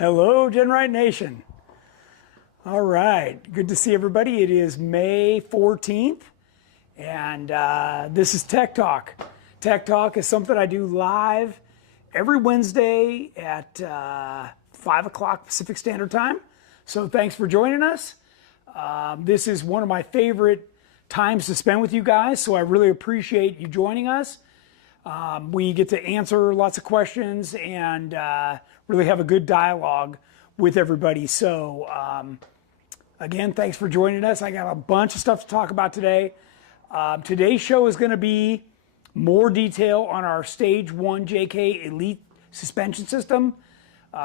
Hello, GenRight Nation. All right, good to see everybody. It is May 14th, and this is Tech Talk. Tech Talk is something I do live every Wednesday at 5 o'clock Pacific Standard Time. So thanks for joining us. This is one of my favorite times to spend with you guys, so I really appreciate you joining us. We get to answer lots of questions and really have a good dialogue with everybody. So again, thanks for joining us. I got a bunch of stuff to talk about today. Today's show is going to be more detail on our Stage 1 JK Elite suspension system.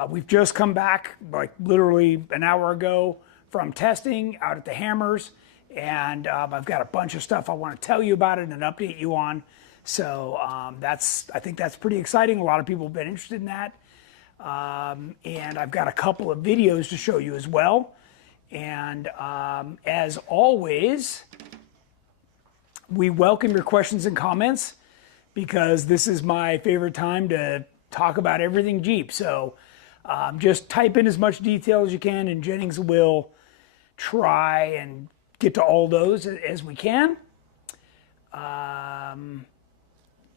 We've just come back like literally an hour ago from testing out at the Hammers, and I've got a bunch of stuff I want to tell you about it and update you on. So I think that's pretty exciting. A lot of people have been interested in that. And I've got a couple of videos to show you as well. And as always, we welcome your questions and comments because this is my favorite time to talk about everything Jeep. So just type in as much detail as you can, and Jennings will try and get to all those as we can.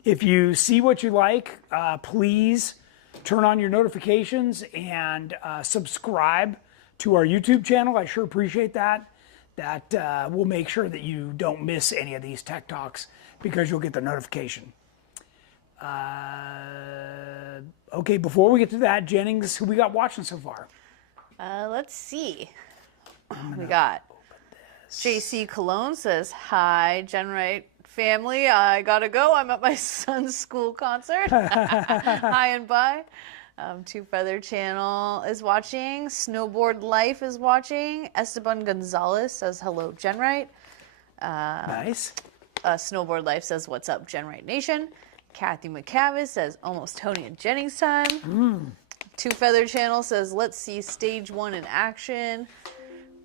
If you see what you like, please turn on your notifications and subscribe to our YouTube channel. I sure appreciate that. That will make sure that you don't miss any of these Tech Talks because you'll get the notification. Okay, before we get to that, Jennings, who we got watching so far? Let's see. We got JC Cologne says, hi, GenRight family. I gotta go. I'm at my son's school concert. Hi and bye. Two Feather Channel is watching. Snowboard Life is watching. Esteban Gonzalez says, hello, GenRight. Nice. Snowboard Life says, what's up, GenRight Nation? Kathy McCavis says, almost Tony and Jennings time. Two Feather Channel says, let's see Stage 1 in action.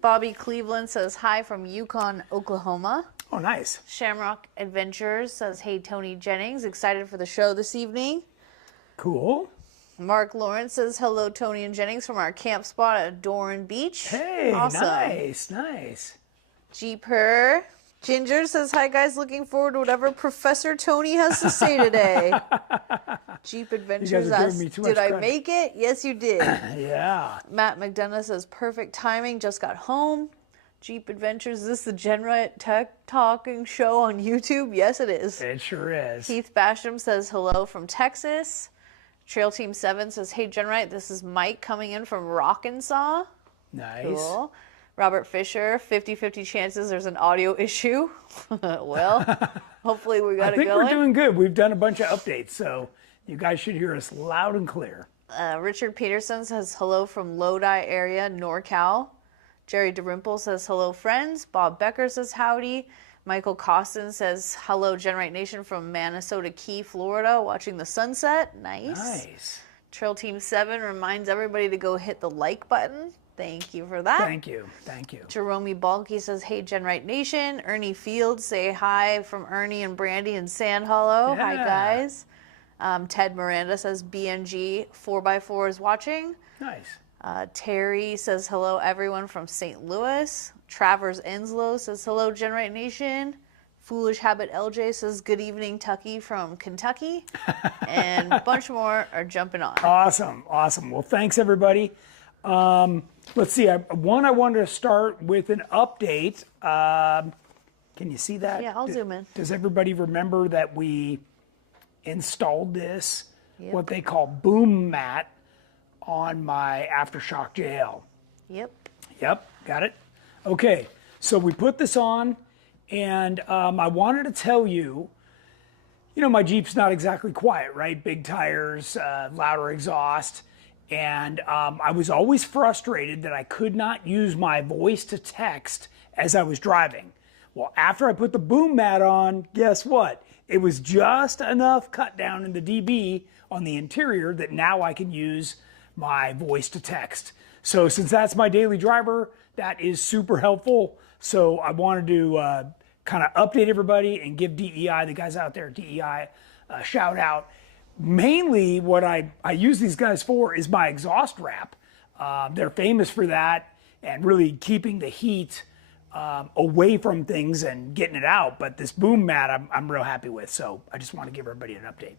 Bobby Cleveland says, hi from Yukon, Oklahoma. Oh, nice. Shamrock Adventures says, hey, Tony Jennings, excited for the show this evening. Cool. Mark Lawrence says, hello, Tony and Jennings from our camp spot at Doran Beach. Hey, awesome. Nice, nice. Jeep Her. Ginger says, hi, guys, looking forward to whatever Professor Tony has to say today. Jeep Adventures asks, did I make it? Yes, you did. Yeah. Matt Mcdana says, perfect timing, just got home. Jeep Adventures, is this the GenRight Tech Talking show on YouTube? Yes, it is. It sure is. Keith Basham says, hello from Texas. Trail Team 7 says, hey, GenRight, this is Mike coming in from Rockinsaw. Nice. Cool. Robert Fischer, 50-50 chances there's an audio issue. Well, hopefully we got it going. I think we're doing good. We've done a bunch of updates, so you guys should hear us loud and clear. Richard Peterson says, hello from Lodi area, NorCal. Jerry DeRimple says, hello, friends. Bob Becker says, howdy. Michael Cawson says, hello, GenRight Nation from Manasota Key, Florida, watching the sunset. Nice. Nice. Trail Team 7 reminds everybody to go hit the like button. Thank you for that. Thank you. Thank you. Jerome Balky says, hey, GenRight Nation. Ernie Fields, say hi from Ernie and Brandy in Sand Hollow. Yeah. Hi, guys. Ted Miranda says, BNG 4x4 is watching. Nice. Terry says, hello, everyone from St. Louis. Travers Enslow says, hello, GenRight Nation. Foolish Habit LJ says, good evening, Tucky from Kentucky. And a bunch more are jumping on. Awesome. Awesome. Well, thanks, everybody. Let's see. I wanted to start with an update. Can you see that? Yeah, I'll zoom in. Does everybody remember that we installed this, Yep. what they call boom mat, on my Aftershock JL? Yep. Yep, got it. Okay, so we put this on, and I wanted to tell you, my Jeep's not exactly quiet, right? Big tires, louder exhaust, and I was always frustrated that I could not use my voice to text as I was driving. Well, after I put the boom mat on, guess what? It was just enough cut down in the dB on the interior that now I can use my voice to text. So since that's my daily driver, that is super helpful. So I wanted to kind of update everybody and give DEI, the guys out there at DEI, a shout out. Mainly what I use these guys for is my exhaust wrap. They're famous for that and really keeping the heat away from things and getting it out. But this boom mat I'm real happy with, so I just want to give everybody an update.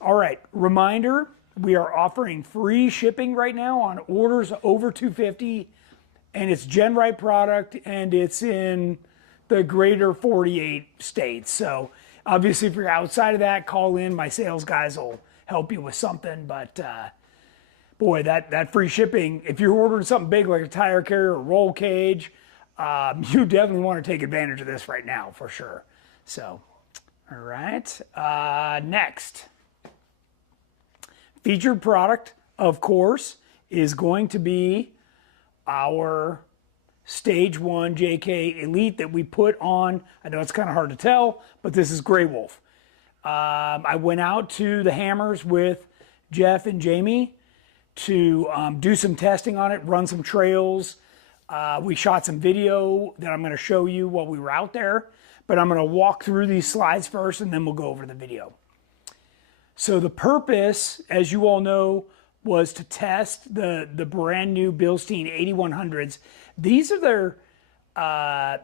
All right, reminder, we are offering free shipping right now on orders over $250, and it's GenRight product, and it's in the greater 48 states. So obviously if you're outside of that, call in. My sales guys will help you with something. But boy, that free shipping, if you're ordering something big like a tire carrier or roll cage, you definitely want to take advantage of this right now for sure. So, all right, next. Featured product, of course, is going to be our Stage 1 JK Elite that we put on. I know it's kind of hard to tell, but this is Greywolf. I went out to the Hammers with Jeff and Jamie to do some testing on it, run some trails. We shot some video that I'm going to show you while we were out there, but I'm going to walk through these slides first and then we'll go over the video. So the purpose, as you all know, was to test the brand new Bilstein 8100s. These are their,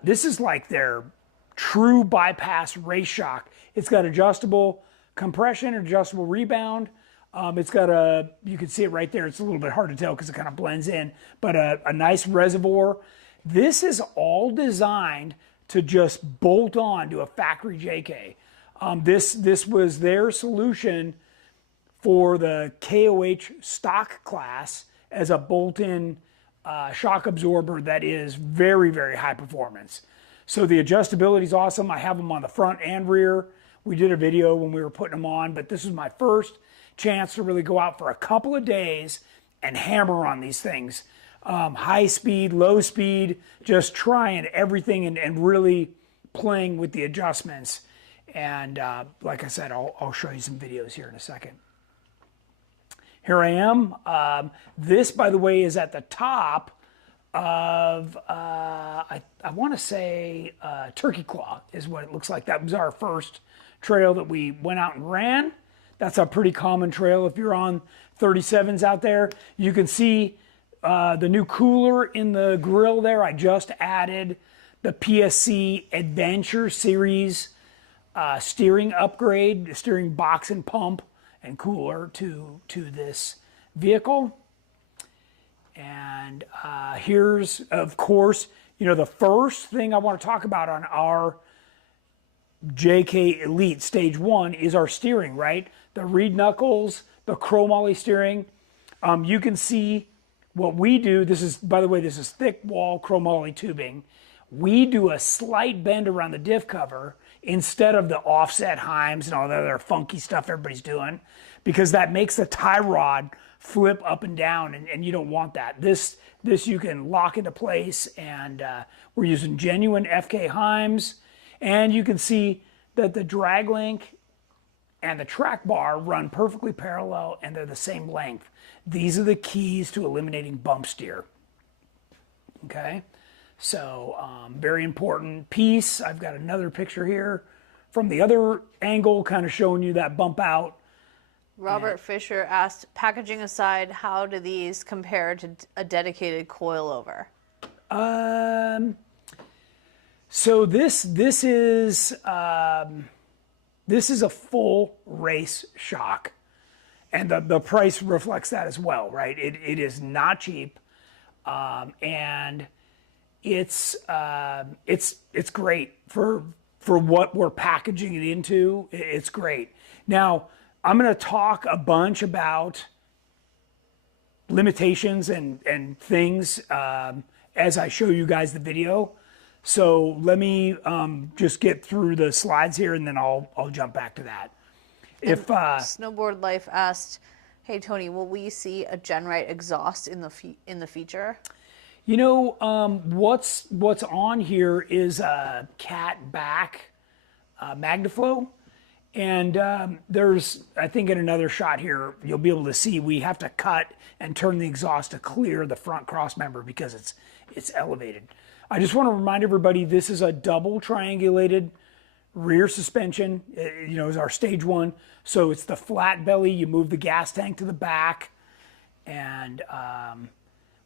this is like their true bypass race shock. It's got adjustable compression, adjustable rebound. It's got you can see it right there. It's a little bit hard to tell because it kind of blends in, but a nice reservoir. This is all designed to just bolt on to a factory JK. This was their solution for the KOH stock class as a bolt-in shock absorber that is very, very high performance. So the adjustability is awesome. I have them on the front and rear. We did a video when we were putting them on, but this is my first chance to really go out for a couple of days and hammer on these things. High speed, low speed, just trying everything and really playing with the adjustments. And like I said, I'll show you some videos here in a second. Here I am. This, by the way, is at the top of, I want to say Turkey Claw is what it looks like. That was our first trail that we went out and ran. That's a pretty common trail if you're on 37s out there. You can see the new cooler in the grill there. I just added the PSC Adventure Series steering upgrade, steering box and pump and cooler to this vehicle. And here's, of course, you know, the first thing I want to talk about on our JK Elite Stage 1 is our steering, right? The reed knuckles, the chromoly steering. You can see what we do. This is, by the way, this is thick wall chromoly tubing. We do a slight bend around the diff cover instead of the offset Heims and all the other funky stuff everybody's doing, because that makes the tie rod flip up and down, and you don't want that. This you can lock into place, and we're using genuine FK Heims, and you can see that the drag link and the track bar run perfectly parallel, and they're the same length. These are the keys to eliminating bump steer. Okay, so very important piece. I've got another picture here from the other angle, kind of showing you that bump out. Robert Fischer asked, packaging aside, how do these compare to a dedicated coilover? So this is a full race shock, and the price reflects that as well, right? It is not cheap, and it's great for what we're packaging it into. It's great. Now, I'm going to talk a bunch about limitations and things as I show you guys the video. So let me just get through the slides here, and then I'll jump back to that. If Snowboard Life asked, "Hey Tony, will we see a GenRight exhaust in the feature?" You know, what's on here is a cat back MagnaFlow. And there's, I think in another shot here, you'll be able to see we have to cut and turn the exhaust to clear the front cross member because it's elevated. I just want to remind everybody, this is a double triangulated rear suspension. You know, is our Stage 1. So it's the flat belly. You move the gas tank to the back, and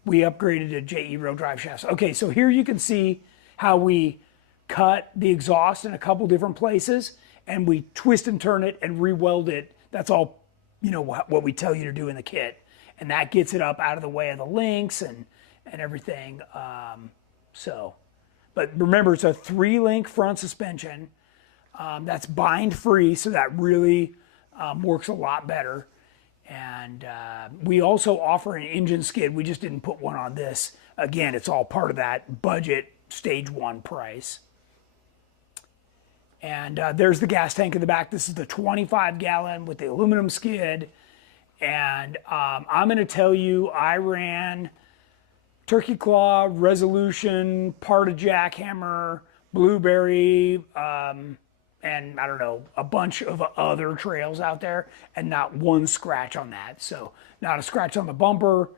we upgraded to JE rear drive shafts. Okay, so here you can see how we cut the exhaust in a couple different places, and we twist and turn it and re-weld it. That's all, you know, what we tell you to do in the kit, and that gets it up out of the way of the links and everything. But remember, it's a 3-link front suspension. That's bind free, so that really works a lot better. And we also offer an engine skid. We just didn't put one on this. Again, it's all part of that budget stage 1 price. And there's the gas tank in the back. This is the 25-gallon with the aluminum skid. And I'm going to tell you, I ran Turkey Claw, Resolution, part of Jackhammer, Blueberry, and I don't know, a bunch of other trails out there, and not one scratch on that. So not a scratch on the bumper.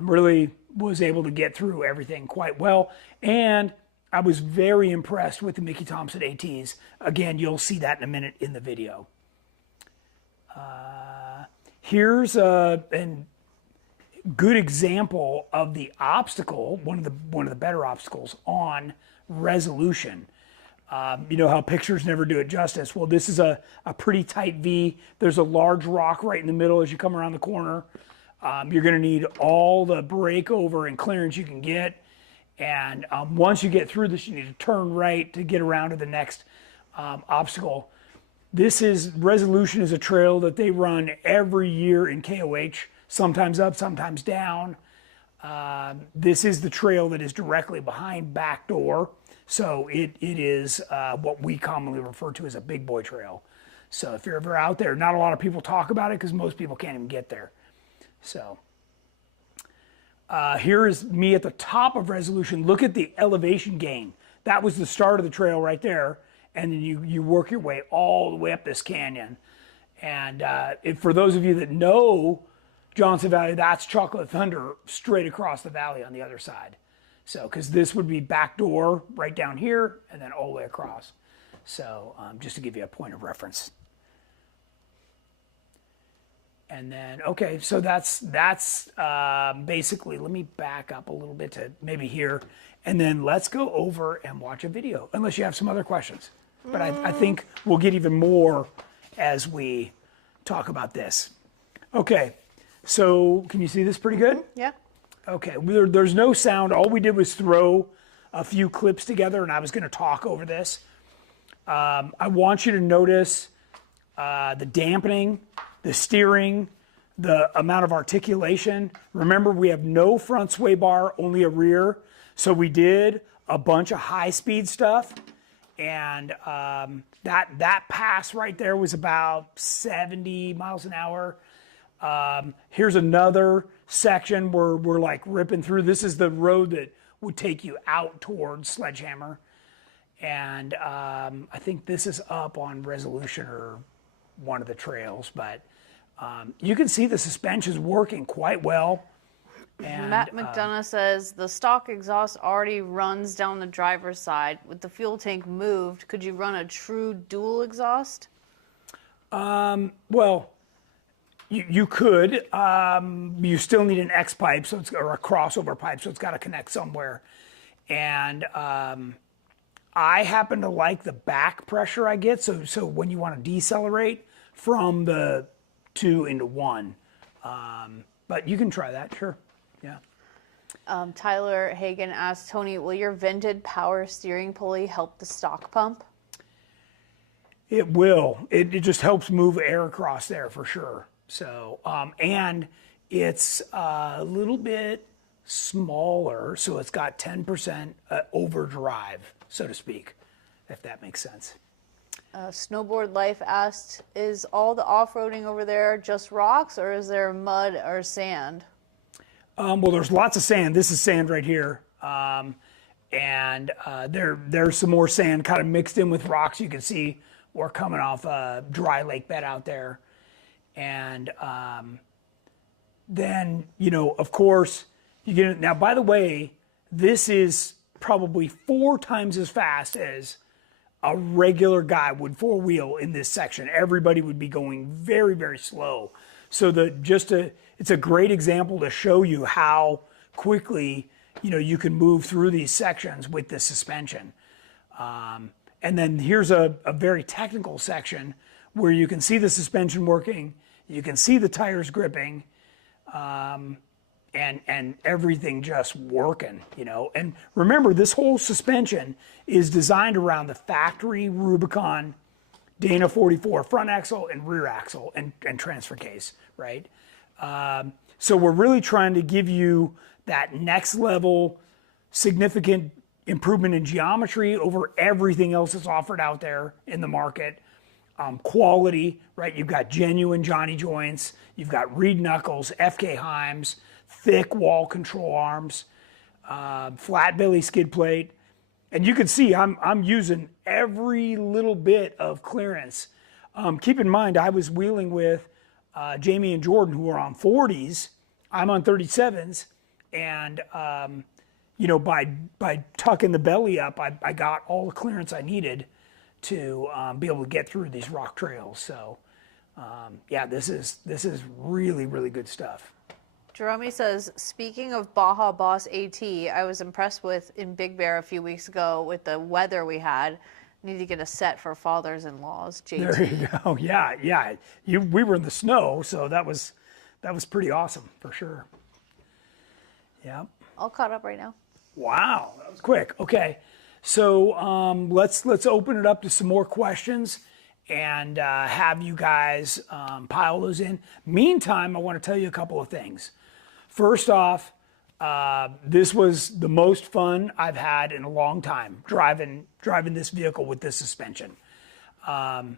Really was able to get through everything quite well. And I was very impressed with the Mickey Thompson ATs. Again, you'll see that in a minute in the video. Here's a good example of the obstacle, one of the better obstacles on Resolution. You know how pictures never do it justice. Well, this is a pretty tight V. There's a large rock right in the middle as you come around the corner. You're going to need all the breakover and clearance you can get. And once you get through this, you need to turn right to get around to the next obstacle. Resolution is a trail that they run every year in KOH, sometimes up, sometimes down. This is the trail that is directly behind Backdoor. So it is what we commonly refer to as a big boy trail. So if you're ever out there, not a lot of people talk about it because most people can't even get there. So here is me at the top of Resolution. Look at the elevation gain. That was the start of the trail right there. And then you work your way all the way up this canyon. And for those of you that know Johnson Valley, that's Chocolate Thunder straight across the valley on the other side. So, because this would be Backdoor right down here and then all the way across. So, just to give you a point of reference. And then, okay, so that's basically, let me back up a little bit to maybe here. And then let's go over and watch a video, unless you have some other questions. But I think we'll get even more as we talk about this. Okay, so can you see this pretty good? Yeah. Okay, there's no sound. All we did was throw a few clips together, and I was going to talk over this. I want you to notice the dampening, the steering, the amount of articulation. Remember, we have no front sway bar, only a rear. So we did a bunch of high-speed stuff, and that pass right there was about 70 miles an hour. Here's another section where we're like ripping through. This is the road that would take you out towards Sledgehammer. And I think this is up on Resolution or one of the trails, but you can see the suspension's working quite well. And, Matt McDonough says the stock exhaust already runs down the driver's side. With the fuel tank moved, could you run a true dual exhaust? Well, you could. You still need an X pipe, or a crossover pipe, so it's got to connect somewhere. And I happen to like the back pressure I get, so when you want to decelerate from the 2 into 1. But you can try that, sure. Yeah. Tyler Hagan asked, Tony, will your vented power steering pulley help the stock pump? It will. It just helps move air across there for sure. So, and it's a little bit smaller, so it's got 10% overdrive, so to speak, if that makes sense. Snowboard Life asked, is all the off-roading over there just rocks, or is there mud or sand? Well, there's lots of sand. This is sand right here. And there's some more sand kind of mixed in with rocks. You can see we're coming off a dry lake bed out there. And then, you know, of course, you get it. Now, by the way, this is probably 4 times as fast as a regular guy would four-wheel in this section. Everybody would be going very, very slow. So it's a great example to show you how quickly, you know, you can move through these sections with this suspension. And then here's a very technical section where you can see the suspension working, you can see the tires gripping, and everything just working, you know. And remember, this whole suspension is designed around the factory Rubicon Dana 44 front axle and rear axle and transfer case, right? So we're really trying to give you that next level significant improvement in geometry over everything else that's offered out there in the market. Quality, right? You've got genuine Johnny joints, you've got reed knuckles, FK Heims, thick wall control arms, flat belly skid plate. And you can see I'm using every little bit of clearance. Keep in mind, I was wheeling with Jamie and Jordan, who are on 40s. I'm on 37s. And, you know, by tucking the belly up, I got all the clearance I needed to be able to get through these rock trails. So, yeah, this is really, really good stuff. Jerome says, speaking of Baja Boss AT, I was impressed with in Big Bear a few weeks ago with the weather we had. Need to get a set for fathers-in-laws, JT. There you go. Yeah, yeah. We were in the snow, so that was pretty awesome for sure. Yeah. All caught up right now. Wow, that was quick. Okay, so let's open it up to some more questions and have you guys pile those in. Meantime, I want to tell you a couple of things. First off, this was the most fun I've had in a long time driving this vehicle with this suspension. I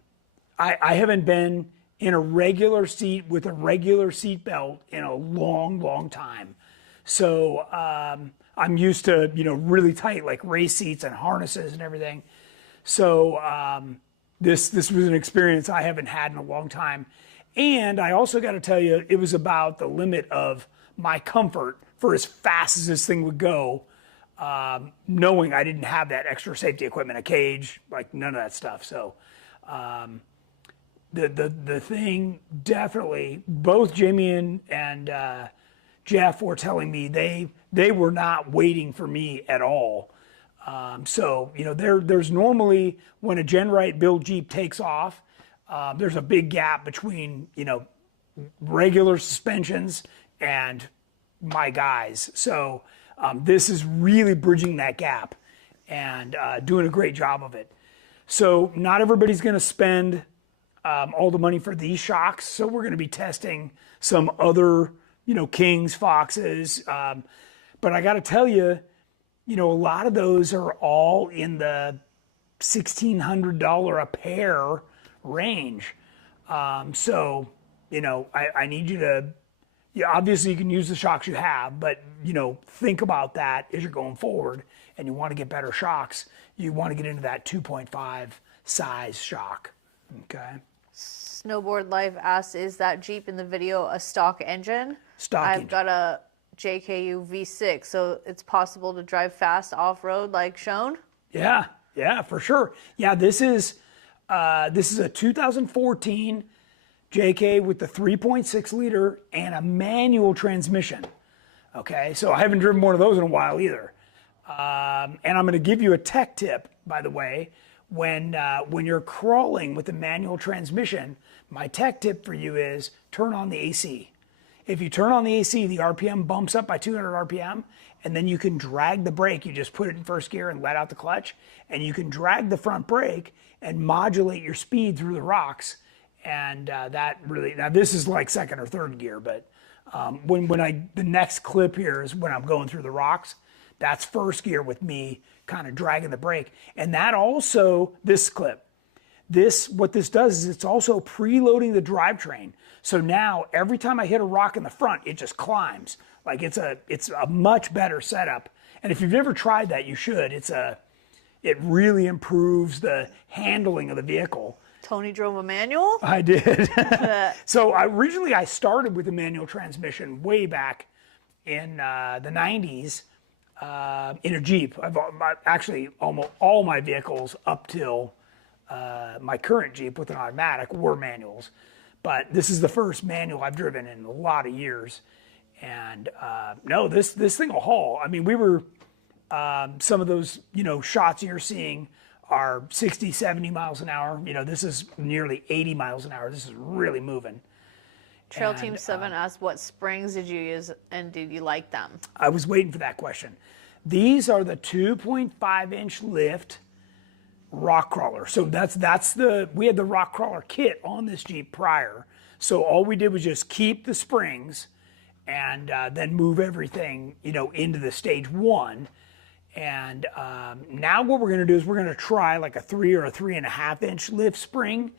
haven't been in a regular seat with a regular seat belt in a long, long time. So I'm used to, you know, really tight like race seats and harnesses and everything. So this was an experience I haven't had in a long time. And I also got to tell you, it was about the limit of my comfort for as fast as this thing would go, knowing I didn't have that extra safety equipment, a cage, like none of that stuff. So the thing definitely, both Jamie and Jeff were telling me they were not waiting for me at all. So, you know, there's normally, when a GenRight build Jeep takes off, there's a big gap between, you know, regular suspensions and my guys. So this is really bridging that gap and doing a great job of it. So not everybody's going to spend all the money for these shocks. So we're going to be testing some other, you know, Kings, Foxes. But I got to tell you, you know, a lot of those are all in the $1,600 a pair range. So, you know, I need you to, yeah, obviously you can use the shocks you have, but, you know, think about that as you're going forward and you want to get better shocks. You want to get into that 2.5 size shock. Okay. Snowboard Life asks, is that Jeep in the video a stock engine? Stock I've engine. got a JKU V6, so it's possible to drive fast off-road like shown? Yeah, yeah, for sure. Yeah, this is a 2014 JK with the 3.6 liter and a manual transmission. Okay, so I haven't driven one of those in a while either. And I'm going to give you a tech tip, by the way. When you're crawling with the manual transmission, my tech tip for you is turn on the AC. If you turn on the AC, the RPM bumps up by 200 RPM, and then you can drag the brake. You just put it in first gear and let out the clutch, and you can drag the front brake and modulate your speed through the rocks. And that really, now this is like second or third gear, but the next clip here is when I'm going through the rocks. That's first gear with me kind of dragging the brake. And that also, this clip, what this does is it's also preloading the drivetrain. So now every time I hit a rock in the front, it just climbs. Like it's a much better setup. And if you've never tried that, you should. It really improves the handling of the vehicle. Tony drove a manual? I did. So originally I started with a manual transmission way back in the 90s in a Jeep. I've actually almost all my vehicles up till my current Jeep with an automatic were manuals. but this is the first manual I've driven in a lot of years. And no, this thing will haul. I mean, we were, some of those, shots you're seeing are 60, 70 miles an hour. This is nearly 80 miles an hour. This is really moving. Trail Team 7 asked, what springs did you use and did you like them? I was waiting for that question. These are the 2.5-inch lift rock crawler. So we had the rock crawler kit on this Jeep prior. So all we did was just keep the springs and then move everything, into the stage 1. And now what we're going to do is we're going to try like a 3 or a 3.5-inch lift spring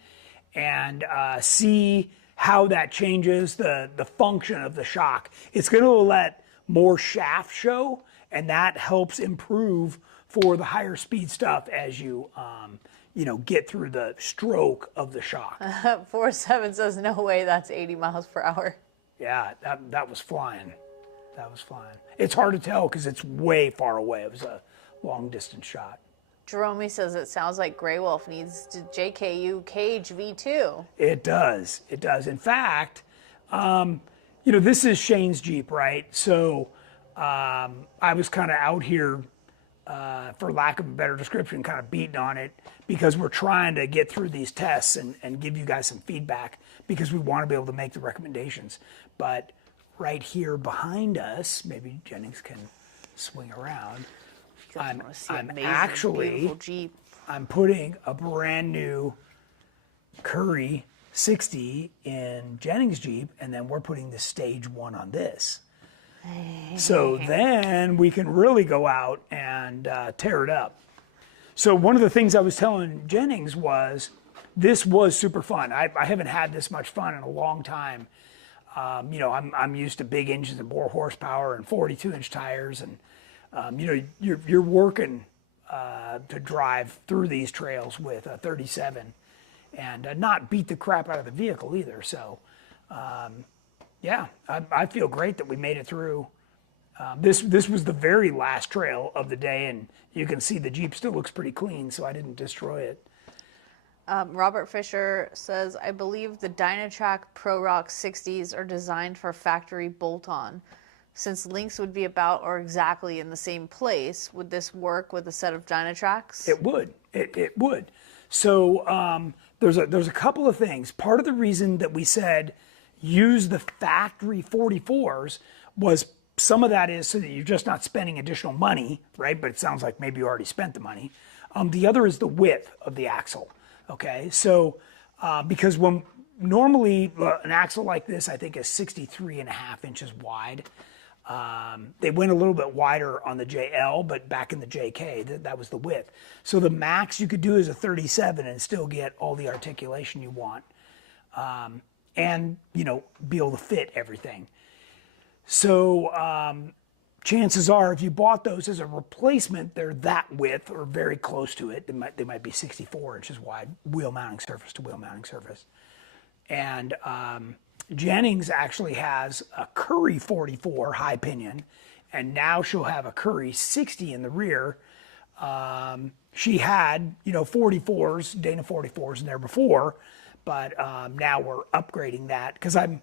and see how that changes the function of the shock. It's going to let more shaft show, and that helps improve for the higher speed stuff as you get through the stroke of the shock. 47 says, no way, that's 80 miles per hour. Yeah, that was flying. That was flying. It's hard to tell because it's way far away. It was a long distance shot. Jerome says it sounds like Greywolf needs to JKU Cage V2. It does. It does. In fact, this is Shane's Jeep, right? So I was kind of out here, for lack of a better description, kind of beating on it because we're trying to get through these tests and give you guys some feedback because we want to be able to make the recommendations. But right here behind us, maybe Jennings can swing around. I'm putting a brand new Currie 60 in Jennings' Jeep, and then we're putting the stage 1 on this. So then we can really go out and tear it up. So one of the things I was telling Jennings was this was super fun. I haven't had this much fun in a long time. I'm used to big engines and more horsepower and 42-inch tires, and you're working to drive through these trails with a 37 and not beat the crap out of the vehicle either. So, yeah, I feel great that we made it through. This was the very last trail of the day, and you can see the Jeep still looks pretty clean, so I didn't destroy it. Robert Fischer says, I believe the Dynatrac Pro Rock 60s are designed for factory bolt-on. Since links would be about or exactly in the same place, would this work with a set of Dynatracs? It would. It would. So there's a couple of things. Part of the reason that we said use the factory 44s was some of that is so that you're just not spending additional money, right? But it sounds like maybe you already spent the money. The other is the width of the axle. Okay, so because when normally an axle like this, I think is 63.5 inches wide. They went a little bit wider on the JL, but back in the JK, that was the width. So the max you could do is a 37 and still get all the articulation you want, and be able to fit everything. So chances are, if you bought those as a replacement, they're that width or very close to it. They might be 64 inches wide, wheel mounting surface to wheel mounting surface. And Jennings actually has a Currie 44 high pinion, and now she'll have a Currie 60 in the rear. She had, 44s, Dana 44s in there before, but now we're upgrading that because I'm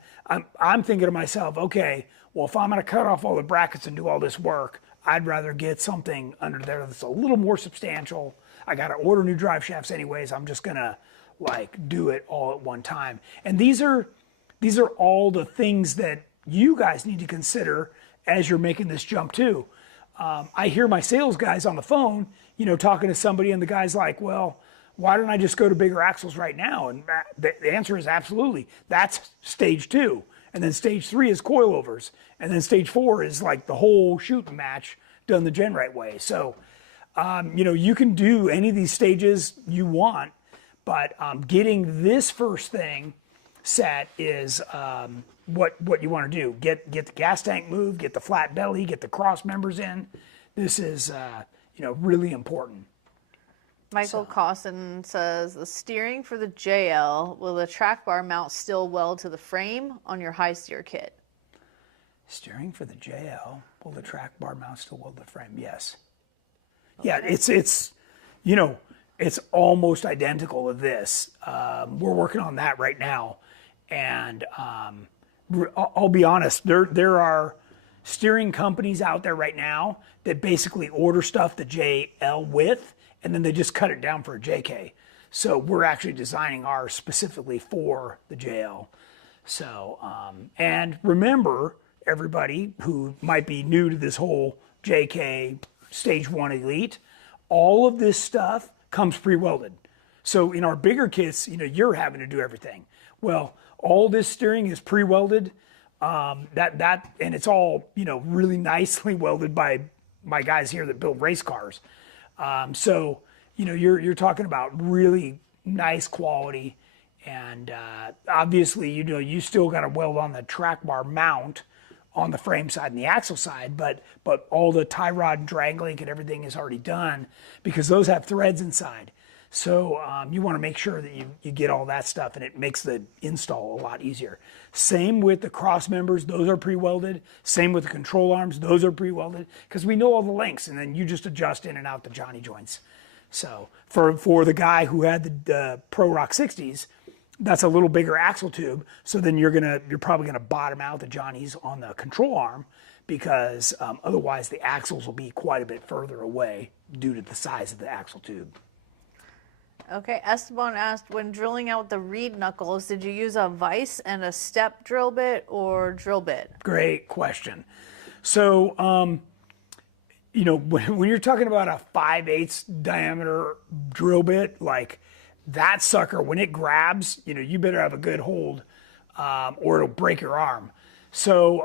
thinking to myself, okay, well, if I'm going to cut off all the brackets and do all this work, I'd rather get something under there that's a little more substantial. I got to order new drive shafts anyways. I'm just going to do it all at one time. And these are all the things that you guys need to consider as you're making this jump too. I hear my sales guys on the phone, talking to somebody, and the guy's like, well, why don't I just go to bigger axles right now? And the answer is absolutely. That's stage 2. And then stage 3 is coilovers. And then stage 4 is like the whole shooting match done the GenRight way. So, you can do any of these stages you want, but getting this first thing set is what you want to do. Get the gas tank moved, get the flat belly, get the cross members in. This is, really important. Michael Cawson says, the steering for the JL, will the track bar mount still weld to the frame on your high steer kit? Steering for the JL, will the track bar mount still weld to the frame? Yes. Okay. Yeah, it's almost identical to this. We're working on that right now. And I'll be honest, there are steering companies out there right now that basically order stuff the JL width, and then they just cut it down for a JK. So we're actually designing ours specifically for the JL. So, and remember, everybody who might be new to this whole JK Stage 1 Elite, all of this stuff comes pre-welded. So in our bigger kits, you're having to do everything. Well, all this steering is pre-welded. And it's all, really nicely welded by my guys here that build race cars. So, you're talking about really nice quality. And obviously, you still got to weld on the track bar mount on the frame side and the axle side, but all the tie rod and drag link and everything is already done because those have threads inside. So you want to make sure that you get all that stuff, and it makes the install a lot easier. Same with the cross members, those are pre-welded. Same with the control arms, those are pre-welded because we know all the lengths, and then you just adjust in and out the Johnny joints. So for the guy who had the Pro Rock 60s, that's a little bigger axle tube. So then you're probably gonna bottom out the Johnnies on the control arm because otherwise the axles will be quite a bit further away due to the size of the axle tube. Okay, Esteban asked, when drilling out the reed knuckles, did you use a vise and a step drill bit or drill bit? Great question. So, when you're talking about a 5/8 diameter drill bit, like that sucker, when it grabs, you better have a good hold or it'll break your arm. So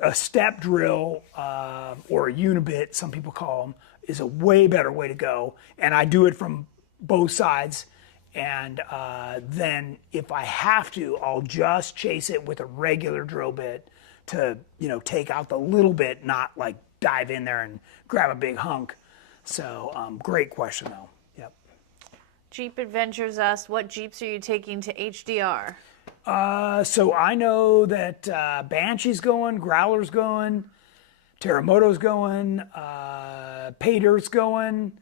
a step drill or a unibit, some people call them, is a way better way to go. And I do it from both sides. And then if I have to, I'll just chase it with a regular drill bit to, take out the little bit, not like dive in there and grab a big hunk. So great question though. Yep. Jeep Adventures asked, what Jeeps are you taking to HDR? So I know that Banshee's going, Growler's going, Terramoto's going, Pater's going.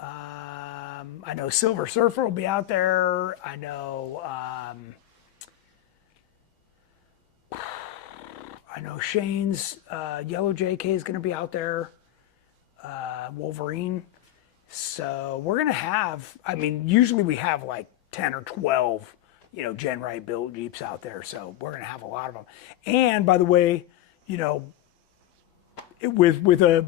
I know Silver Surfer will be out there. I know Shane's Yellow JK is going to be out there. Wolverine. So we're going to have, usually we have like 10 or 12, GenRight built Jeeps out there. So we're going to have a lot of them. And by the way, with a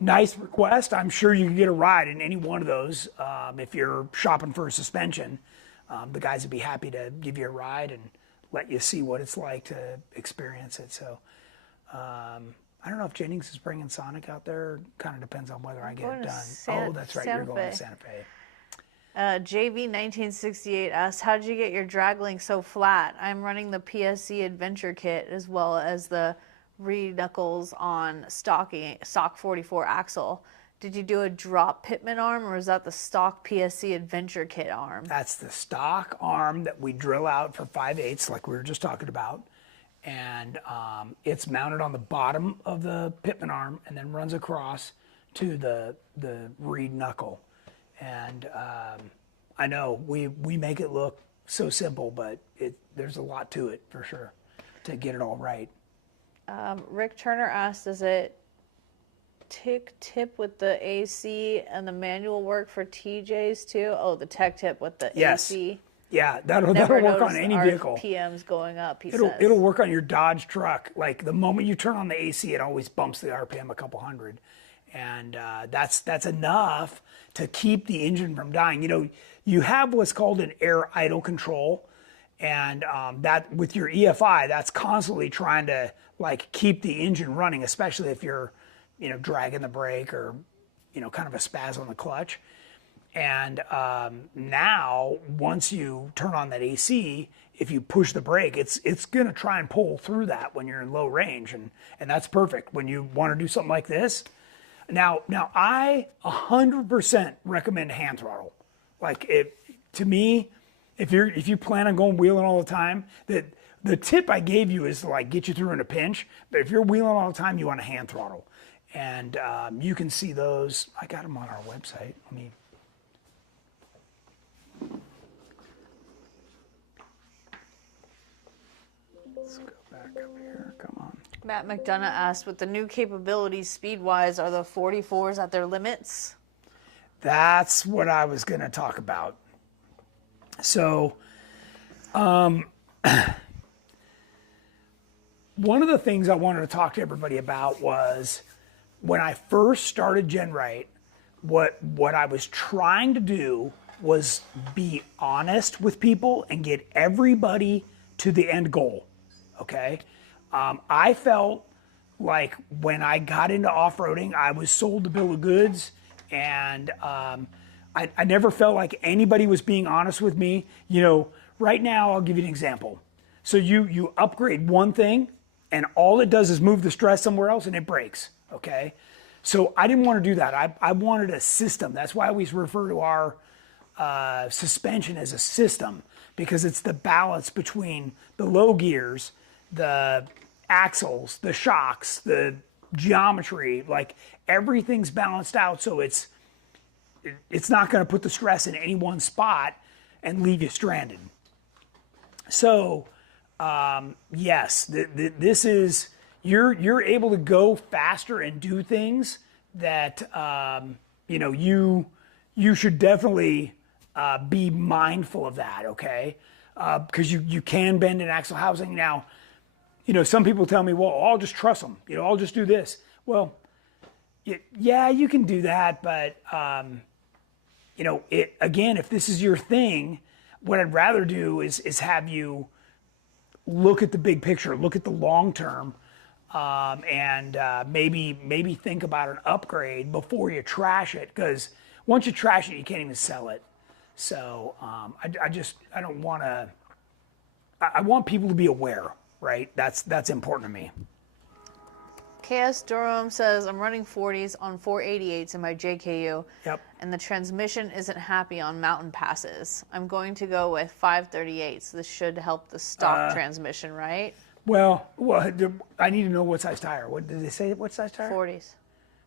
nice request, I'm sure you can get a ride in any one of those. If you're shopping for a suspension, the guys would be happy to give you a ride and let you see what it's like to experience it. So I don't know if Jennings is bringing Sonic out there. Kind of depends on whether I get it done. That's right. You're going to Santa Fe. JV1968 asks, how did you get your drag link so flat? I'm running the PSC Adventure Kit as well as the reed knuckles on stock 44 axle. Did you do a drop Pitman arm, or is that the stock PSC Adventure Kit arm? That's the stock arm that we drill out for 5/8, like we were just talking about. And it's mounted on the bottom of the Pitman arm and then runs across to the reed knuckle. And I know we make it look so simple, but there's a lot to it for sure to get it all right. Rick Turner asked, does it tip with the AC and the manual work for TJs too? Oh, the tech tip with the AC. Yeah, that'll work on any vehicle. RPMs going up, he says. says. It'll work on your Dodge truck. Like the moment you turn on the AC, it always bumps the RPM a couple hundred. And that's enough to keep the engine from dying. You have what's called an air idle control. And that with your EFI, that's constantly trying to like keep the engine running, especially if you're, dragging the brake or, kind of a spaz on the clutch. And now, once you turn on that AC, if you push the brake, it's going to try and pull through that when you're in low range, and that's perfect when you want to do something like this. Now I 100% recommend hand throttle. Like to me, if you plan on going wheeling all the time, the tip I gave you is to like get you through in a pinch. But if you're wheeling all the time, you want a hand throttle, and you can see those. I got them on our website. Let me. back up here. Come on. Matt McDonough asked, with the new capabilities speed-wise, are the 44s at their limits? That's what I was going to talk about. So, one of the things I wanted to talk to everybody about was when I first started GenRight, what I was trying to do was be honest with people and get everybody to the end goal, okay? I felt like when I got into off-roading, I was sold a bill of goods, and I never felt like anybody was being honest with me. You know, right now, I'll give you an example. So you upgrade one thing, and all it does is move the stress somewhere else, and it breaks, okay? So I didn't want to do that. I wanted a system. That's why we refer to our suspension as a system, because it's the balance between the low gears, the axles, the shocks, the geometry, like everything's balanced out, so it's not going to put the stress in any one spot and leave you stranded. So yes, this is, you're able to go faster and do things that you know, you should definitely be mindful of that, okay? Because you can bend an axle housing. Now, you know, some people tell me, well, I'll just trust them. You know, I'll just do this. Well, yeah, you can do that, but you know, again, if this is your thing, what I'd rather do is have you look at the big picture, look at the long term, and maybe think about an upgrade before you trash it. Because once you trash it, you can't even sell it. So I don't want to. I want people to be aware, right? That's important to me. KS Durham says, I'm running 40s on 488s in my JKU. Yep. And the transmission isn't happy on mountain passes. I'm going to go with 538s. This should help the stock transmission, right? Well, I need to know what size tire. What did they say? What size tire? 40s.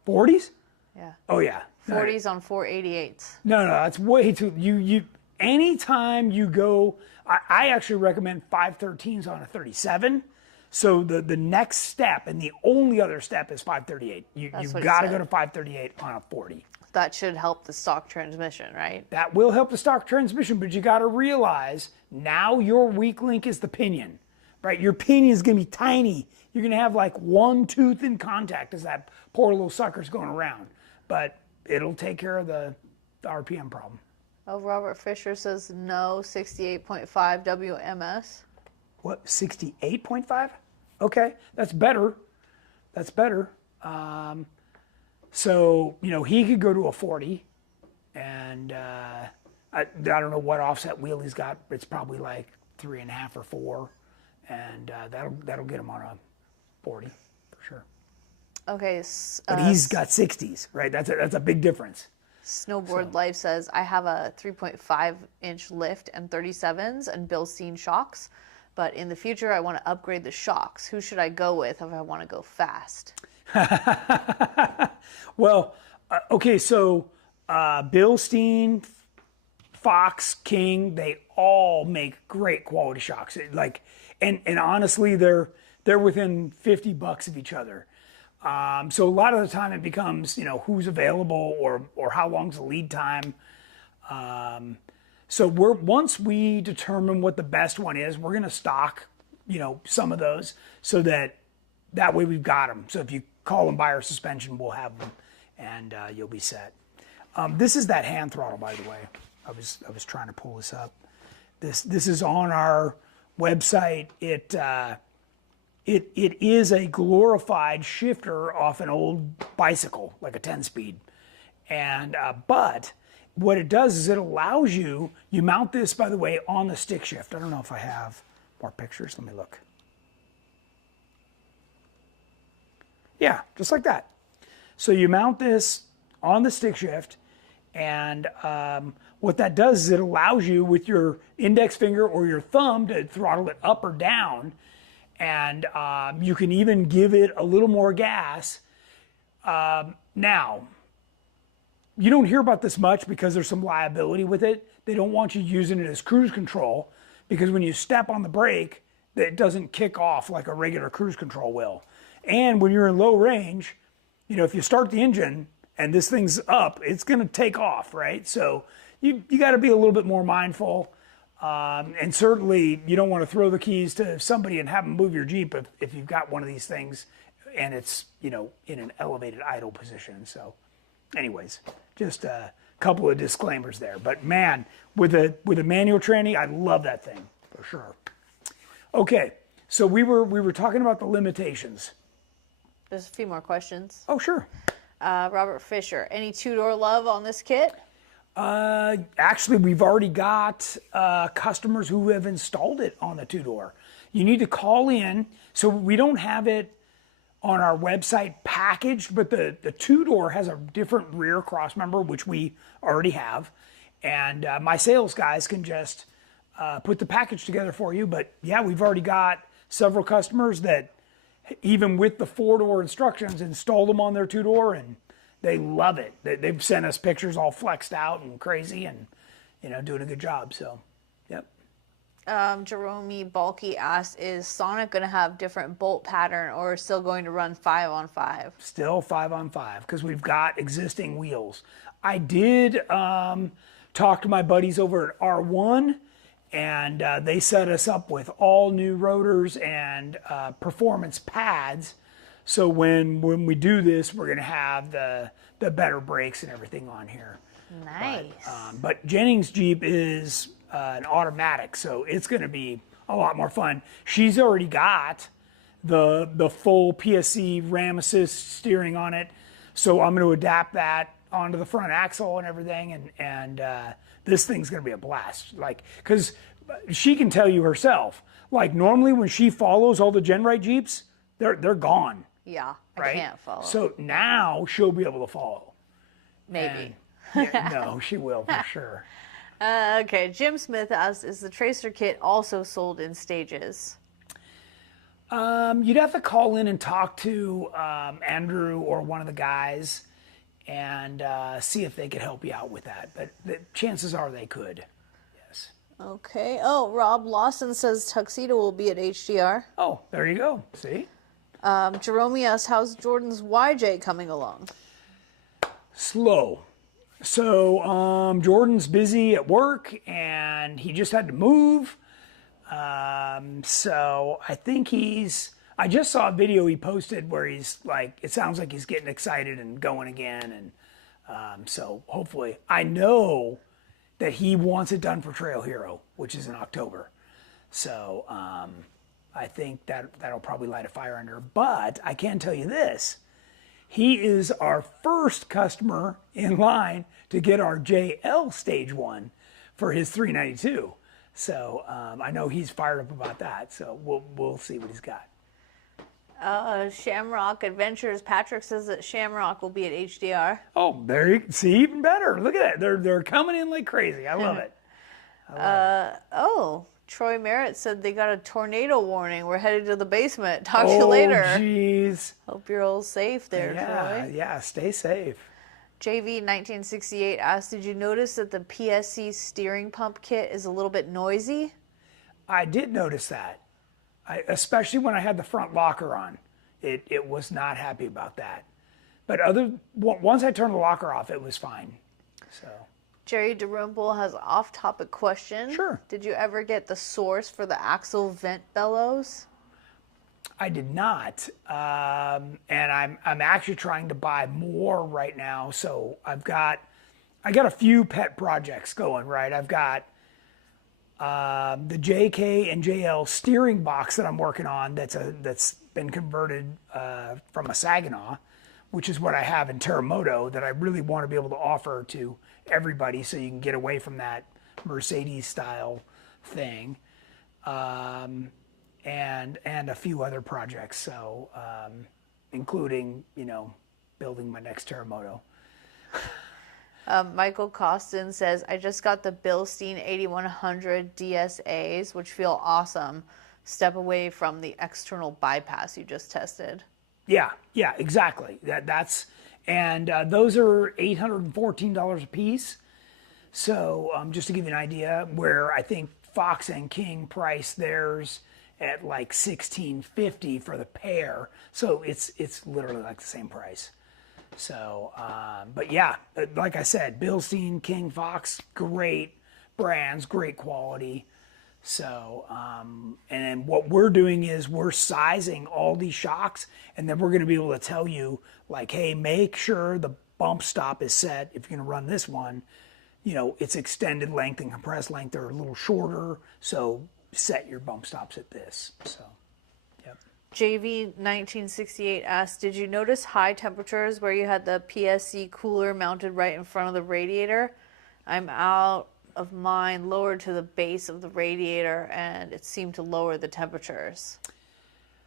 40s? Yeah. Oh yeah. 40s on 488s. No, that's way too. You anytime you go, I actually recommend 513s on a 37. So the next step and the only other step is 538. You've got to go to 538 on a 40. That should help the stock transmission, right? That will help the stock transmission, but you got to realize now your weak link is the pinion, right? Your pinion is going to be tiny. You're going to have like one tooth in contact as that poor little sucker's going around. But it'll take care of the RPM problem. Oh, Robert Fischer says no 68.5 WMS. What, 68.5? Okay, that's better. That's better. So, you know, he could go to a 40, and I don't know what offset wheel he's got. It's probably like 3.5 or 4, and that'll get him on a 40 for sure. Okay. But he's got 60s, right? That's a big difference. Snowboard Life says, I have a 3.5-inch lift and 37s and Bilstein shocks, but in the future I want to upgrade the shocks. Who should I go with if I want to go fast? Well, okay, so Bilstein, Fox, King, they all make great quality shocks. And honestly, they're within $50 of each other. So a lot of the time it becomes, you know, who's available or how long's the lead time. So once we determine what the best one is, we're going to stock, you know, some of those so that way we've got them. So if you call and buy our suspension, we'll have them, and you'll be set. This is that hand throttle, by the way. I was trying to pull this up. This is on our website. It is a glorified shifter off an old bicycle, like a 10-speed. And but what it does is it allows you mount this, by the way, on the stick shift. I don't know if I have more pictures. Let me look. Yeah, just like that. So you mount this on the stick shift, and what that does is it allows you with your index finger or your thumb to throttle it up or down, and you can even give it a little more gas. Now, you don't hear about this much because there's some liability with it. They don't want you using it as cruise control, because when you step on the brake, that it doesn't kick off like a regular cruise control will. And when you're in low range, if you start the engine and this thing's up, it's going to take off, right? So you got to be a little bit more mindful. And certainly you don't want to throw the keys to somebody and have them move your Jeep if you've got one of these things and it's, in an elevated idle position. So anyways, just a couple of disclaimers there. But man, with a manual tranny, I love that thing for sure. Okay, so we were talking about the limitations. There's a few more questions. Oh, sure. Robert Fischer, any two-door love on this kit? Actually, we've already got customers who have installed it on the two-door. You need to call in. So we don't have it on our website packaged, but the two-door has a different rear crossmember, which we already have. And my sales guys can just put the package together for you. But yeah, we've already got several customers that, even with the four-door instructions, installed them on their two-door, and they love it. They've sent us pictures all flexed out and crazy and, doing a good job. So, yep. Jerome Balky asked, is Sonic going to have different bolt pattern or still going to run 5-on-5? Still 5-on-5 because we've got existing wheels. I did talk to my buddies over at R1, and they set us up with all new rotors and performance pads. So when we do this, we're going to have the better brakes and everything on here. Nice. But Jennings' Jeep is an automatic, so it's going to be a lot more fun. She's already got the full PSC ram assist steering on it, so I'm going to adapt that onto the front axle and everything, and this thing's going to be a blast. Because she can tell you herself, normally when she follows all the GenRight Jeeps, they're gone. Yeah, right? I can't follow. So now she'll be able to follow. Maybe. No, she will for sure. Okay, Jim Smith asked, is the Tracer kit also sold in stages? You'd have to call in and talk to Andrew or one of the guys and see if they could help you out with that. But the chances are they could. Yes. Okay. Oh, Rob Lawson says Tuxedo will be at HDR. Oh, there you go. See? Jerome asks, how's Jordan's YJ coming along? Slow. So Jordan's busy at work and he just had to move. So I think I just saw a video he posted where he's it sounds like he's getting excited and going again. And so hopefully, I know that he wants it done for Trail Hero, which is in October. So I think that'll probably light a fire under. But I can tell you this. He is our first customer in line to get our JL Stage 1 for his 392. So I know he's fired up about that. So we'll see what he's got. Shamrock Adventures. Patrick says that Shamrock will be at HDR. Oh, there you see, even better. Look at that. They're coming in like crazy. I love it. Oh, Troy Merritt said they got a tornado warning. We're headed to the basement. Talk to you later. Oh, jeez. Hope you're all safe there, Troy. Yeah, stay safe. JV1968 asked, did you notice that the PSC steering pump kit is a little bit noisy? I did notice that. Especially when I had the front locker on. It was not happy about that. But once I turned the locker off, it was fine. So. Jerry DeRumple has an off-topic question. Sure. Did you ever get the source for the axle vent bellows? I did not, and I'm actually trying to buy more right now. So I got a few pet projects going. Right, I've got the JK and JL steering box that I'm working on. That's been converted from a Sagenov, which is what I have in Terramoto that I really want to be able to offer to everybody, so you can get away from that Mercedes style thing. And a few other projects, so including, building my next Terramoto. Michael Cawson says, I just got the Bilstein 8100 DSAs, which feel awesome. Step away from the external bypass you just tested. Yeah, exactly. And those are $814 a piece. So just to give you an idea, where I think Fox and King price theirs at like $16.50 for the pair. So it's literally like the same price. So, but yeah, like I said, Bilstein, King, Fox, great brands, great quality. So, and then what we're doing is we're sizing all these shocks, and then we're going to be able to tell you, like, hey, make sure the bump stop is set. If you're going to run this one, you know, its extended length and compressed length are a little shorter. So set your bump stops at this. So, yep. JV1968 asks, did you notice high temperatures where you had the PSC cooler mounted right in front of the radiator? I'm out of mine lowered to the base of the radiator, and it seemed to lower the temperatures.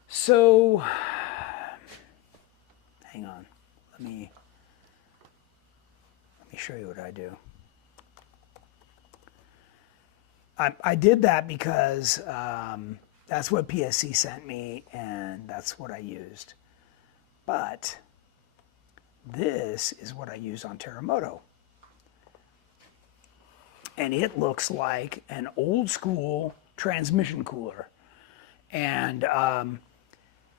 So, hang on. Let me show you what I do. I did that because that's what PSC sent me, and that's what I used. But this is what I use on Terramoto. And it looks like an old school transmission cooler. And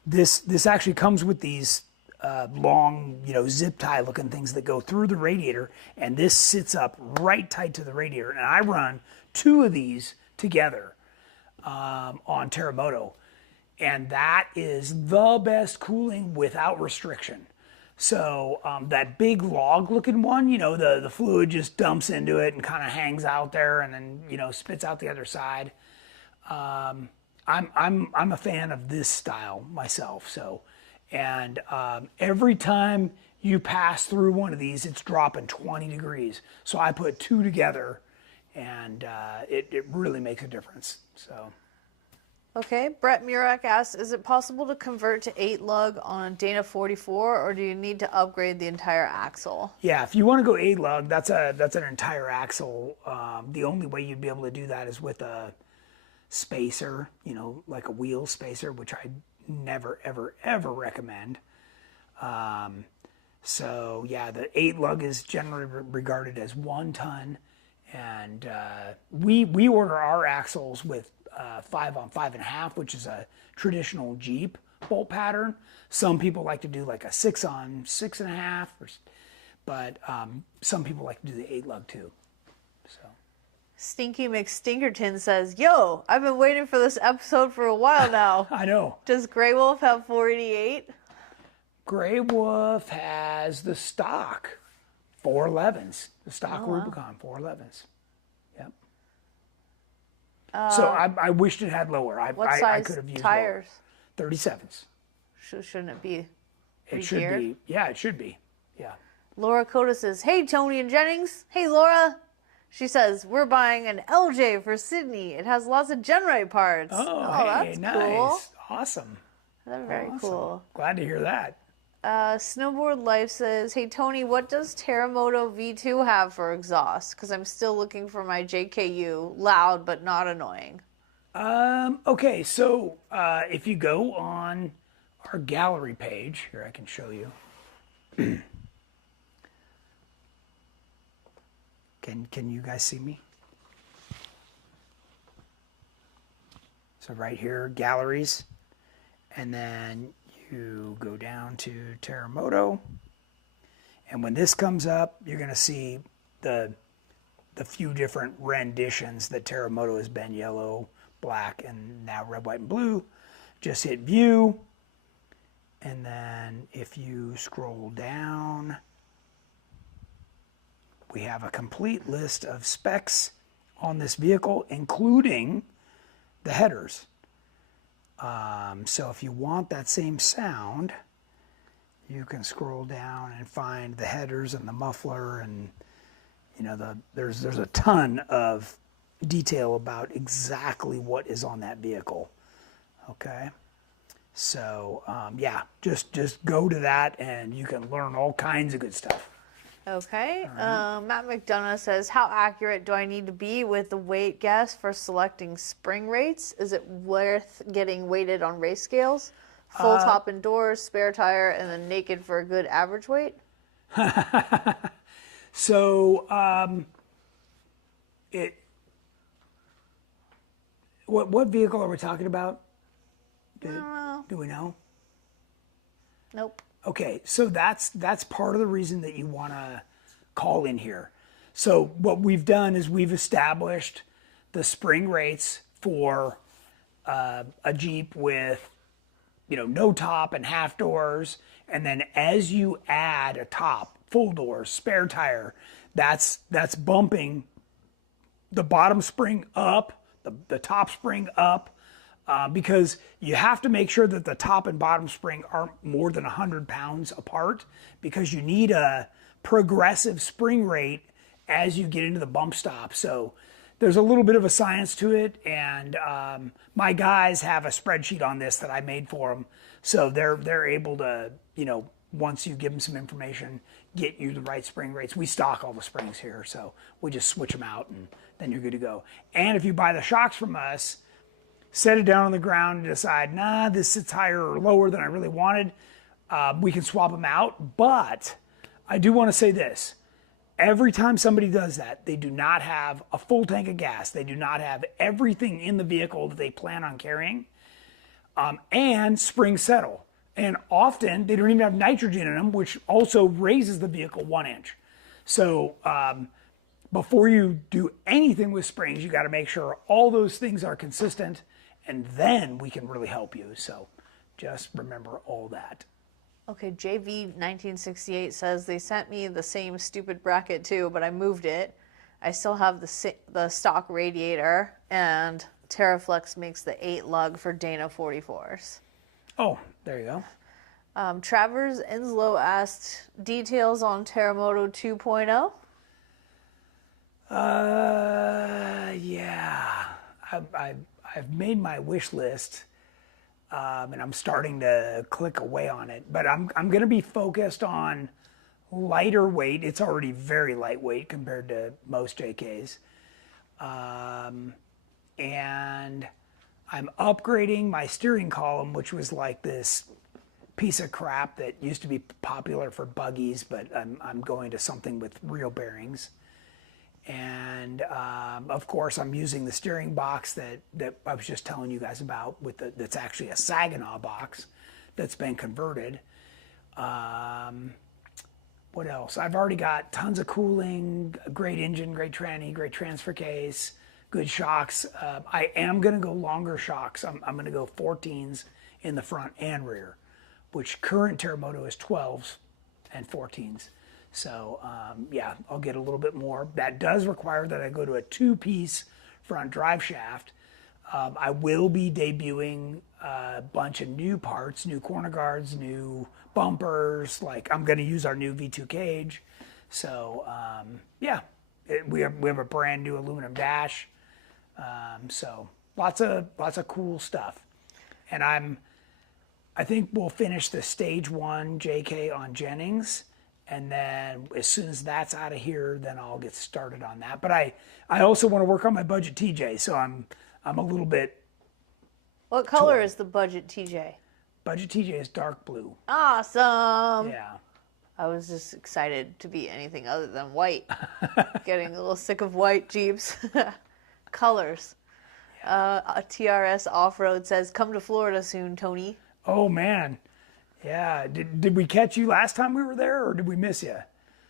this actually comes with these long, you know, zip tie looking things that go through the radiator, and this sits up right tight to the radiator. And I run 2 of these together on Terramoto, and that is the best cooling without restriction. So that big log looking one, you know, the fluid just dumps into it and kind of hangs out there and then, you know, spits out the other side. I'm a fan of this style myself. So, and every time you pass through one of these, it's dropping 20 degrees. So I put 2 together, and it really makes a difference. So. Okay, Brett Murak asks, is it possible to convert to 8-lug on Dana 44, or do you need to upgrade the entire axle? Yeah, if you want to go 8-lug, that's an entire axle. The only way you'd be able to do that is with a spacer, you know, like a wheel spacer, which I never, ever, ever recommend. So yeah, the 8-lug is generally regarded as 1 ton, and we order our axles with 5 on 5.5, which is a traditional Jeep bolt pattern. Some people like to do like a 6 on 6.5, but some people like to do the 8-lug too. So. Stinky McStinkerton says, yo, I've been waiting for this episode for a while now. I know. Does Greywolf have 488? Greywolf has the stock 411s, the stock Rubicon 411s. Yep. So I wished it had lower. What size I could have used tires? Lower. 37s. Shouldn't it be? It should be. Yeah, it should be. Yeah. Laura Coda says, hey, Tony and Jennings. Hey, Laura. She says, we're buying an LJ for Sydney. It has lots of Genray parts. Oh, hey, that's nice. Cool. Awesome. That's very cool. Glad to hear that. Snowboard Life says, hey, Tony, what does Terramoto V2 have for exhaust? Because I'm still looking for my JKU. Loud, but not annoying. Okay, so if you go on our gallery page, here I can show you. Can you guys see me? So right here, galleries, and then you go down to Terramoto, and when this comes up, you're going to see the few different renditions that Terramoto has been: yellow, black, and now red, white, and blue. Just hit view, and then if you scroll down, we have a complete list of specs on this vehicle, including the headers. So if you want that same sound, you can scroll down and find the headers and the muffler, and you know there's a ton of detail about exactly what is on that vehicle. Okay, so yeah, just go to that and you can learn all kinds of good stuff. Okay. Matt McDonough says, how accurate do I need to be with the weight guess for selecting spring rates? Is it worth getting weighted on race scales? Full top indoors, spare tire, and then naked for a good average weight? So, what vehicle are we talking about? Do we know? Nope. Okay, so that's part of the reason that you want to call in here. So what we've done is we've established the spring rates for a Jeep with, no top and half doors, and then as you add a top, full doors, spare tire, that's bumping the bottom spring up, the top spring up, because you have to make sure that the top and bottom spring aren't more than 100 pounds apart, because you need a progressive spring rate as you get into the bump stop. So there's a little bit of a science to it, and my guys have a spreadsheet on this that I made for them, so they're able to, once you give them some information, get you the right spring rates. We stock all the springs here, so we just switch them out, and then you're good to go. And if you buy the shocks from us, set it down on the ground and decide, nah, this sits higher or lower than I really wanted, we can swap them out. But I do want to say this. Every time somebody does that, they do not have a full tank of gas. They do not have everything in the vehicle that they plan on carrying, and springs settle. And often they don't even have nitrogen in them, which also raises the vehicle 1 inch. So before you do anything with springs, you got to make sure all those things are consistent, and then we can really help you. So just remember all that. Okay, JV1968 says they sent me the same stupid bracket too, but I moved it. I still have the stock radiator, and Terraflex makes the 8 lug for Dana 44s. Oh, there you go. Travers Inslow asked details on Terramoto 2.0. Yeah, I've made my wish list. And I'm starting to click away on it, but I'm going to be focused on lighter weight. It's already very lightweight compared to most JKs. And I'm upgrading my steering column, which was like this piece of crap that used to be popular for buggies, but I'm going to something with real bearings. And of course, I'm using the steering box that I was just telling you guys about, that's actually a Sagenov box that's been converted. What else? I've already got tons of cooling, a great engine, great tranny, great transfer case, good shocks. I am going to go longer shocks. I'm going to go 14s in the front and rear, which current Terramoto is 12s and 14s. So yeah, I'll get a little bit more. That does require that I go to a 2-piece front drive shaft. I will be debuting a bunch of new parts, new corner guards, new bumpers. Like, I'm going to use our new V2 cage. So yeah, we have a brand new aluminum dash. So lots of cool stuff. And I think we'll finish the stage 1 JK on Jennings. And then as soon as that's out of here, then I'll get started on that. But I also want to work on my budget TJ, so I'm a little bit. What color is the budget TJ? Budget TJ is dark blue. Awesome. Yeah. I was just excited to be anything other than white. Getting a little sick of white Jeeps. Colors. A TRS Offroad says, come to Florida soon, Tony. Oh, man. Yeah, did we catch you last time we were there, or did we miss you?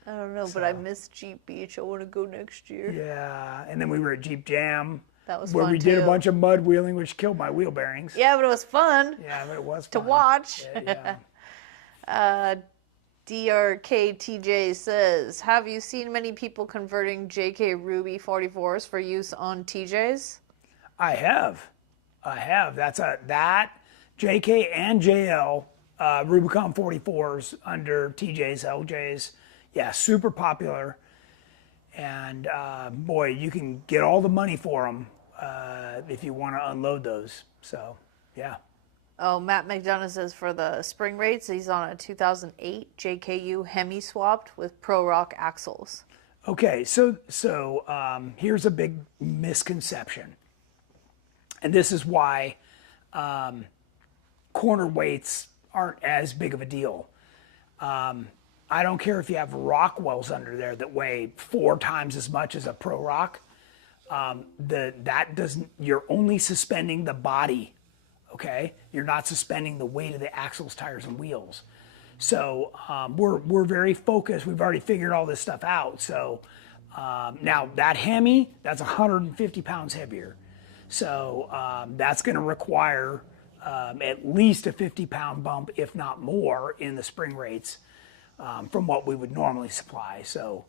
I don't know, but I miss Jeep Beach. I want to go next year. Yeah, and then we were at Jeep Jam. That was where fun, we did too. a bunch of mud wheeling, which killed my wheel bearings. Yeah, but it was fun. Yeah, but it was to fun. watch. Yeah. DRKTJ says, have you seen many people converting JK Ruby 44s for use on TJs? I have. That's that JK and JL. Rubicon 44s under TJs, LJs. Yeah, super popular. And boy, you can get all the money for them if you want to unload those. So, yeah. Oh, Matt Mcdana says for the spring rates, he's on a 2008 JKU Hemi swapped with Pro Rock axles. Okay, so here's a big misconception. And this is why corner weights aren't as big of a deal. I don't care if you have Rockwells under there that weigh 4 times as much as a Pro Rock. That doesn't. You're only suspending the body okay? You're not suspending the weight of the axles, tires, and wheels. So we're very focused. We've already figured all this stuff out. So now that Hemi, that's 150 pounds heavier. So that's going to require at least a 50-pound bump, if not more, in the spring rates from what we would normally supply. So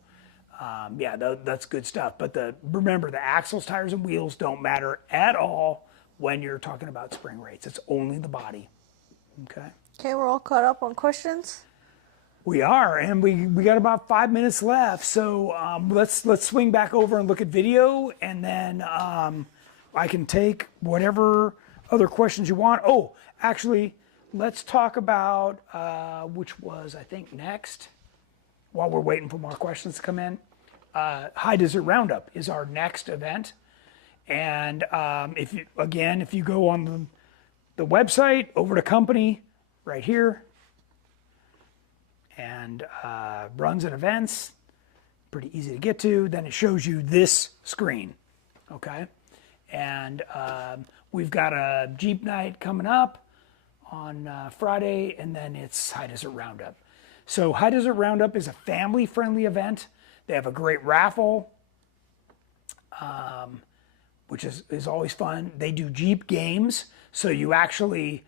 yeah, that's good stuff. But remember, the axles, tires, and wheels don't matter at all when you're talking about spring rates. It's only the body. Okay. Okay, we're all caught up on questions. We are, and we got about 5 minutes left. So let's swing back over and look at video, and then I can take whatever other questions you want. Oh, actually, let's talk about which was, I think, next, while we're waiting for more questions to come in. High Desert Roundup is our next event. And if you go on the website, over to company, right here, and runs and events, pretty easy to get to, then it shows you this screen, okay? And we've got a Jeep night coming up on Friday, and then it's High Desert Roundup. So High Desert Roundup is a family-friendly event. They have a great raffle, which is always fun. They do Jeep games, so you actually,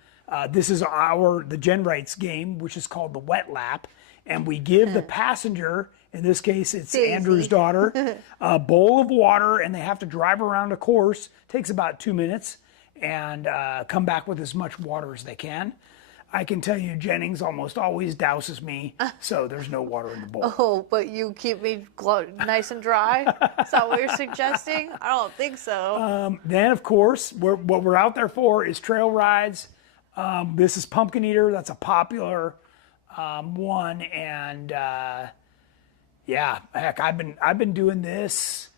this is the GenRight's game, which is called the Wet Lap, and we give the passenger, in this case it's Daisy. Andrew's daughter, a bowl of water, and they have to drive around a course. Takes about 2 minutes, and come back with as much water as they can. I can tell you Jennings almost always douses me, so there's no water in the bowl. Oh, but you keep me nice and dry? Is that what you're suggesting? I don't think so. Then, of course, what we're out there for is trail rides. This is Pumpkin Eater. That's a popular one, and yeah, heck, I've been doing this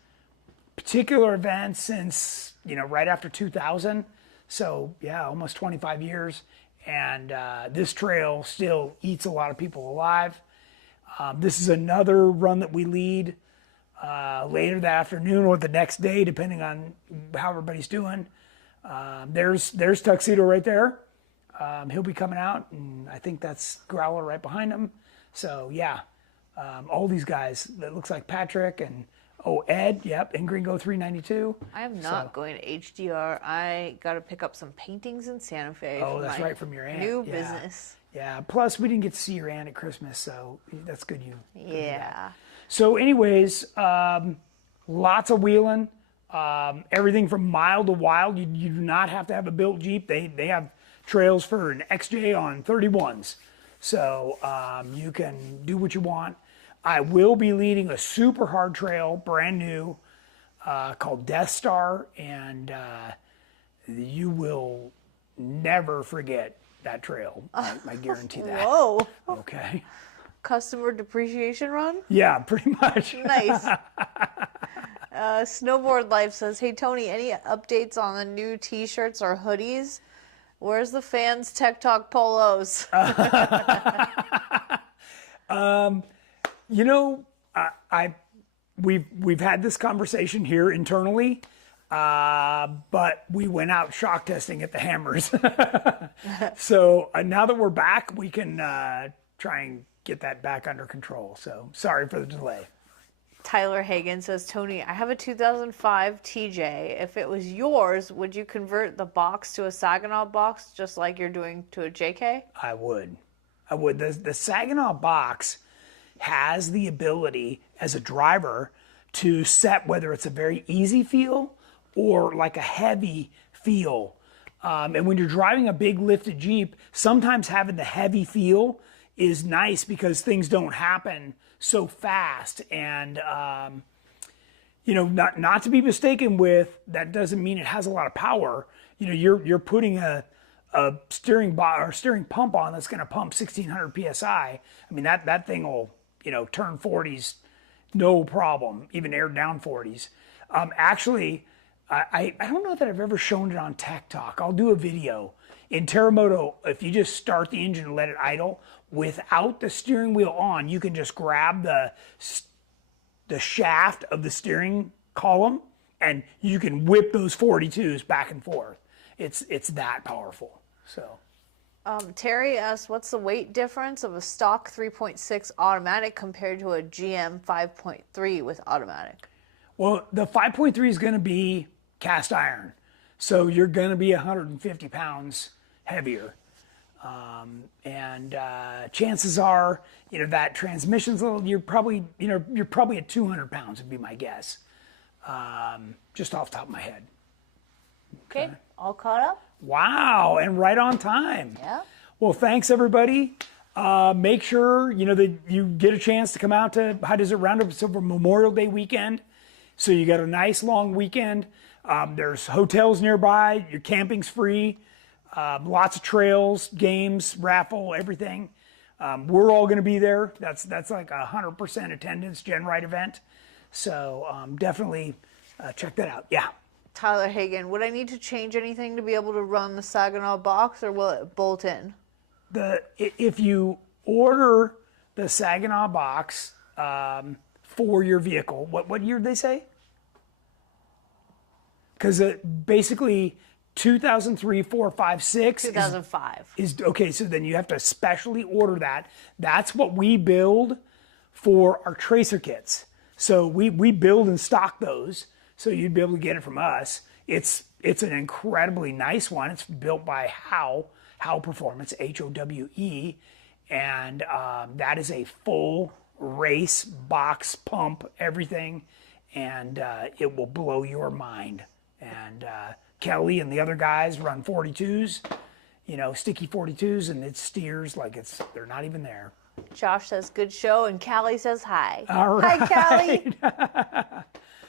particular event since right after 2000. So yeah, almost 25 years. And this trail still eats a lot of people alive. This is another run that we lead later that afternoon or the next day, depending on how everybody's doing. There's Tuxedo right there. He'll be coming out, and I think that's Growler right behind him. So yeah, all these guys. It looks like Patrick and Ed, yep, and Gringo 392. I am not going to HDR. I got to pick up some paintings in Santa Fe. Oh, that's right, from your aunt. New business. Yeah, plus we didn't get to see your aunt at Christmas, so that's good you. Yeah. So anyways, lots of wheeling, everything from mild to wild. You do not have to have a built Jeep. They have trails for an XJ on 31s. So you can do what you want. I will be leading a super hard trail, brand new, called Death Star, and you will never forget that trail. I guarantee that. Whoa. Okay. Customer depreciation run? Yeah, pretty much. Nice. Snowboard Life says, hey, Tony, any updates on the new T-shirts or hoodies? Where's the fans' Tech Talk polos? We've had this conversation here internally, but we went out shock testing at the Hammers. So now that we're back, we can try and get that back under control. So sorry for the delay. Tyler Hagan says, Tony, I have a 2005 TJ. If it was yours, would you convert the box to a Sagenov box just like you're doing to a JK? I would. The Sagenov box has the ability as a driver to set whether it's a very easy feel or like a heavy feel. And when you're driving a big lifted Jeep, sometimes having the heavy feel is nice because things don't happen so fast. And, not to be mistaken with, that doesn't mean it has a lot of power. You're putting a steering pump on that's going to pump 1600 PSI. I mean, that thing will, turn 40s, no problem, even air down 40s. Actually, I don't know that I've ever shown it on Tech Talk. I'll do a video. In Terramoto, if you just start the engine and let it idle, without the steering wheel on, you can just grab the shaft of the steering column and you can whip those 42s back and forth. it's that powerful. So. Terry asks, what's the weight difference of a stock 3.6 automatic compared to a GM 5.3 with automatic? Well, the 5.3 is going to be cast iron. So you're going to be 150 pounds heavier. Chances are, that transmission's a little, you're probably at 200 pounds would be my guess. Just off the top of my head. Okay, all caught up? Wow, and right on time. Yeah. Well, thanks everybody. Make sure, that you get a chance to come out to High Desert Roundup. It's over Memorial Day weekend. So you got a nice long weekend. There's hotels nearby. Your camping's free. Lots of trails, games, raffle, everything. We're all going to be there. That's like 100% attendance GenRight event. So definitely check that out. Yeah. Tyler Hagan, would I need to change anything to be able to run the Sagenov box, or will it bolt in? If you order the Sagenov box for your vehicle, what year did they say? Because basically 2003, 4, 5, 6 2005 is okay. So then you have to specially order that. That's what we build for our tracer kits. So we build and stock those. So you'd be able to get it from us. It's an incredibly nice one. It's built by Howe Performance, HOWE, and that is a full race box pump, everything, and it will blow your mind. And Kelly and the other guys run 42s, sticky 42s, and it steers like they're not even there. Josh says good show, and Callie says hi. All right. Hi, Callie.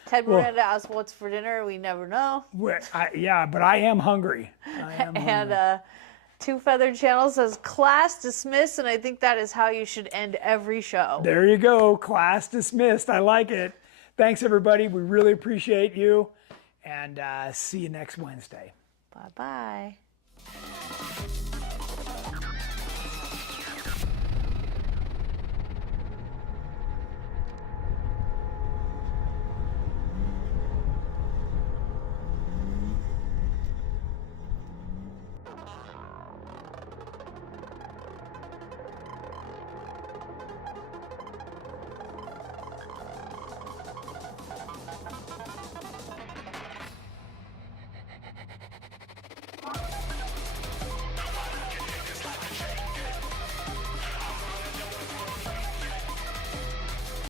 Ted Miranda asks what's for dinner. We never know. Yeah, but I am hungry. And Two Feathered Channel says class dismissed, and I think that is how you should end every show. There you go. Class dismissed. I like it. Thanks, everybody. We really appreciate you. And see you next Wednesday. Bye-bye.